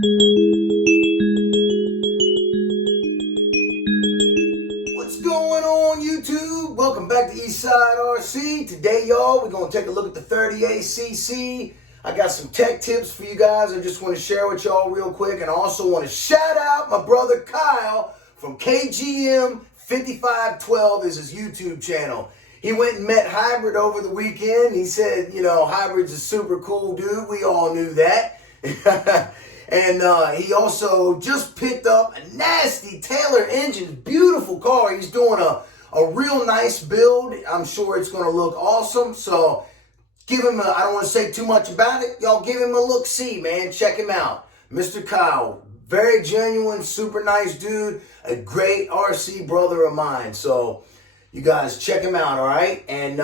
What's going on, YouTube? Welcome back to Eastside RC. Today, y'all, we're going to take a look at the 38cc. I got some tech tips for you guys I just want to share with y'all real quick. And I also want to shout out my brother Kyle from KGM 5512 is his YouTube channel. He went and met Hybrid over the weekend. He said, you know, Hybrid's a super cool dude. We all knew that. And he also just picked up a nasty Taylor engine, beautiful car. He's doing a real nice build. I'm sure it's going to look awesome. So give him I don't want to say too much about it. Y'all give him a look-see, man. Check him out. Mr. Kyle, very genuine, super nice dude, a great RC brother of mine. So you guys check him out, all right? And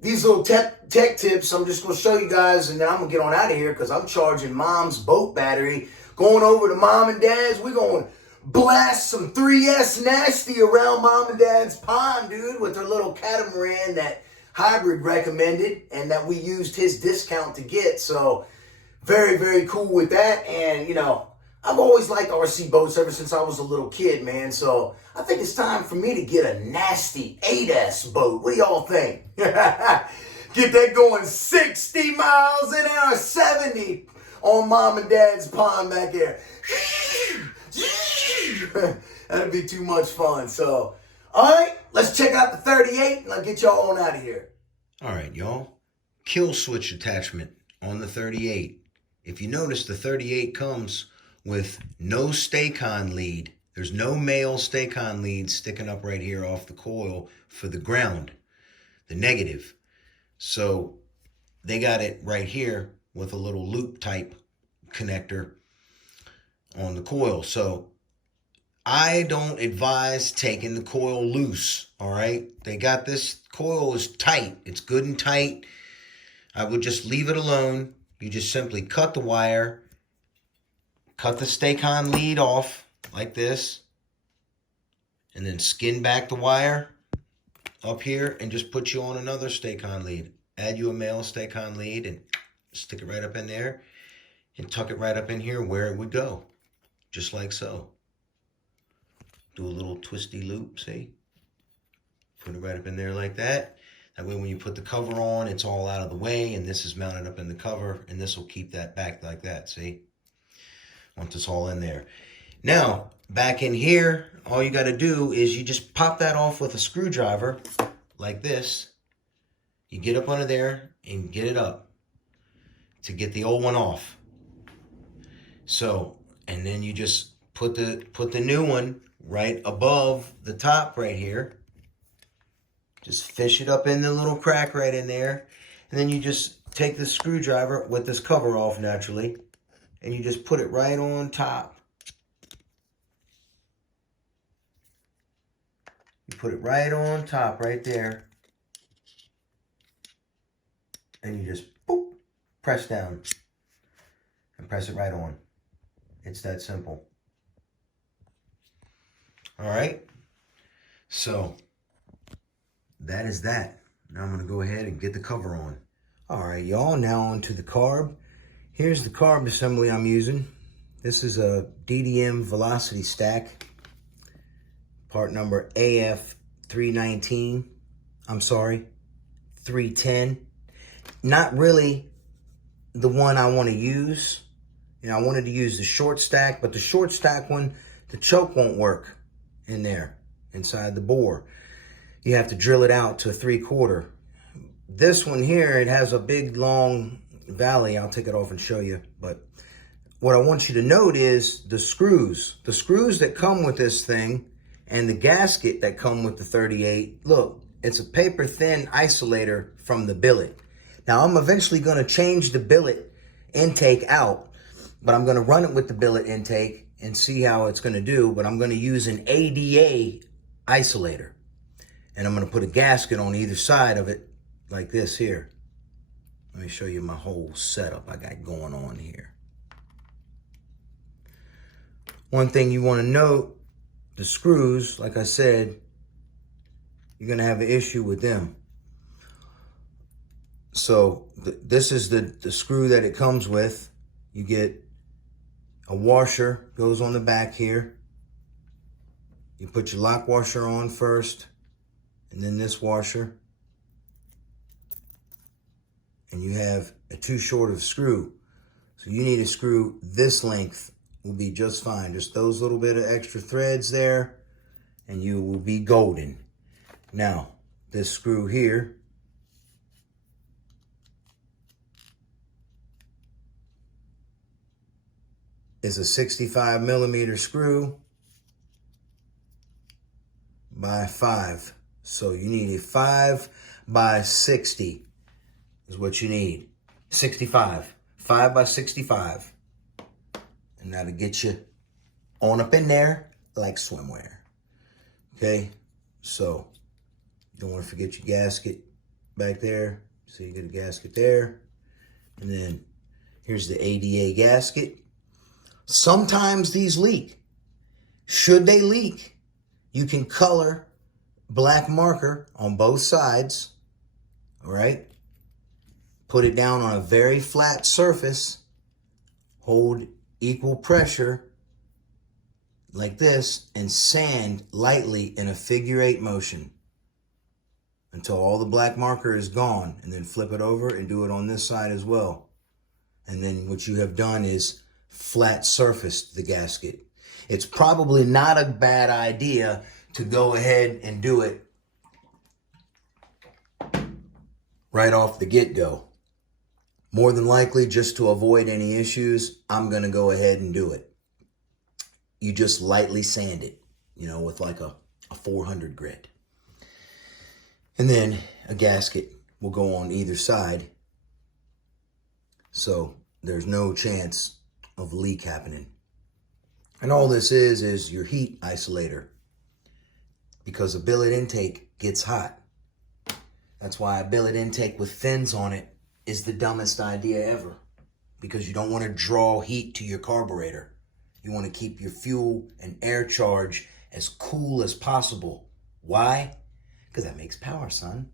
these little tech tips, I'm just going to show you guys, and then I'm going to get on out of here because I'm charging Mom's boat battery. Going over to Mom and Dad's, we're going to blast some 3S nasty around Mom and Dad's pond, dude, with their little catamaran that Hybrid recommended and that we used his discount to get. So very, very cool with that. And, you know, I've always liked RC boats ever since I was a little kid, man. So I think it's time for me to get a nasty 8S boat. What do y'all think? Get that going 60 miles an hour, 70 on Mom and Dad's pond back there. That'd be too much fun. So, all right, let's check out the 38 and I'll get y'all on out of here. All right, y'all. Kill switch attachment on the 38. If you notice, the 38 comes with no stay-con lead. There's no male stay-con lead sticking up right here off the coil for the ground, the negative. So they got it right here with a little loop type connector on the coil. So I don't advise taking the coil loose, all right? They got this coil is tight. It's good and tight. I would just leave it alone. You just simply cut the wire, cut the stay-con lead off like this, and then skin back the wire up here and just put you on another stay-con lead. Add you a male stay-con lead and stick it right up in there and tuck it right up in here where it would go, just like so. Do a little twisty loop, see? Put it right up in there like that. That way when you put the cover on, it's all out of the way, and this is mounted up in the cover, and this will keep that back like that, see? Want this all in there. Now, back in here, all you got to do is you just pop that off with a screwdriver like this. You get up under there and get it up to get the old one off. So, and then you just put the new one right above the top right here. Just fish it up in the little crack right in there. And then you just take the screwdriver with this cover off naturally, and you just put it right on top. You put it right on top right there. And you just boop, press down and press it right on. It's that simple. All right. So that is that. Now I'm going to go ahead and get the cover on. All right, y'all. Now on to the carb. Here's the carb assembly I'm using. This is a DDM velocity stack. Part number AF319. I'm sorry, 310. Not really the one I want to use. You know, I wanted to use the short stack, but the short stack one, the choke won't work in there, inside the bore. You have to drill it out to 3/4. This one here, it has a big, long valley. I'll take it off and show you. But what I want you to note is the screws. The screws that come with this thing and the gasket that come with the 38, look, it's a paper thin isolator from the billet. Now, I'm eventually going to change the billet intake out, but I'm going to run it with the billet intake and see how it's going to do. But I'm going to use an ADA isolator. And I'm going to put a gasket on either side of it like this here. Let me show you my whole setup I got going on here. One thing you want to note, the screws, like I said, you're going to have an issue with them. So this is the screw that it comes with. You get A washer goes on the back here. You put your lock washer on first, and then this washer. And you have a too short of screw. So you need a screw this length will be just fine. Just those little bit of extra threads there, and you will be golden. Now, this screw here is a 65 millimeter screw by 5. So you need a 5 by 60 is what you need. 65. 5 by 65. And that'll get you on up in there like swimwear. Okay, so don't want to forget your gasket back there. So you get a gasket there. And then here's the ADA gasket. Sometimes these leak. Should they leak, you can color black marker on both sides. All right. Put it down on a very flat surface. Hold equal pressure like this and sand lightly in a figure 8 motion until all the black marker is gone, and then flip it over and do it on this side as well. And then what you have done is flat surfaced the gasket. It's probably not a bad idea to go ahead and do it right off the get-go. More than likely, just to avoid any issues, I'm going to go ahead and do it. You just lightly sand it, with like a 400 grit. And then a gasket will go on either side. So there's no chance of leak happening. And all this is your heat isolator. Because a billet intake gets hot. That's why a billet intake with fins on it is the dumbest idea ever, because you don't want to draw heat to your carburetor. You want to keep your fuel and air charge as cool as possible. Why? Because that makes power, son.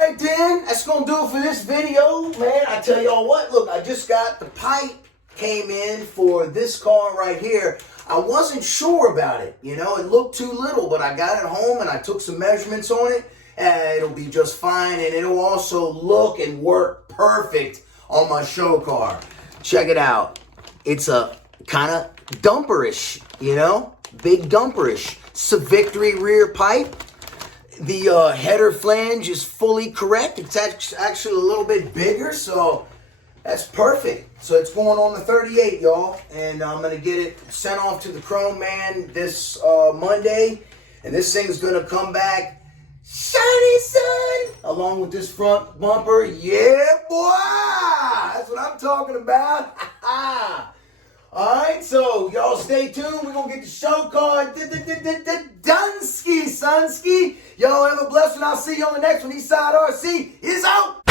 Right then, that's going to do it for this video, man. I tell y'all what, look, I just got the pipe came in for this car right here. I wasn't sure about it, it looked too little, but I got it home and I took some measurements on it. It'll be just fine, and it'll also look and work perfect on my show car. Check it out. It's a kind of dumperish, big dumperish. It's a Victory rear pipe. The header flange is fully correct. It's actually a little bit bigger, so that's perfect. So it's going on the 38, y'all, and I'm going to get it sent off to the Chrome Man this Monday, and this thing's going to come back shiny, son, along with this front bumper. Yeah, boy, that's what I'm talking about. All right, so y'all stay tuned. We're going to get the show car Dunsky, Sunsky. Y'all have a blessed one. I'll see you on the next one. Eastside RC is out.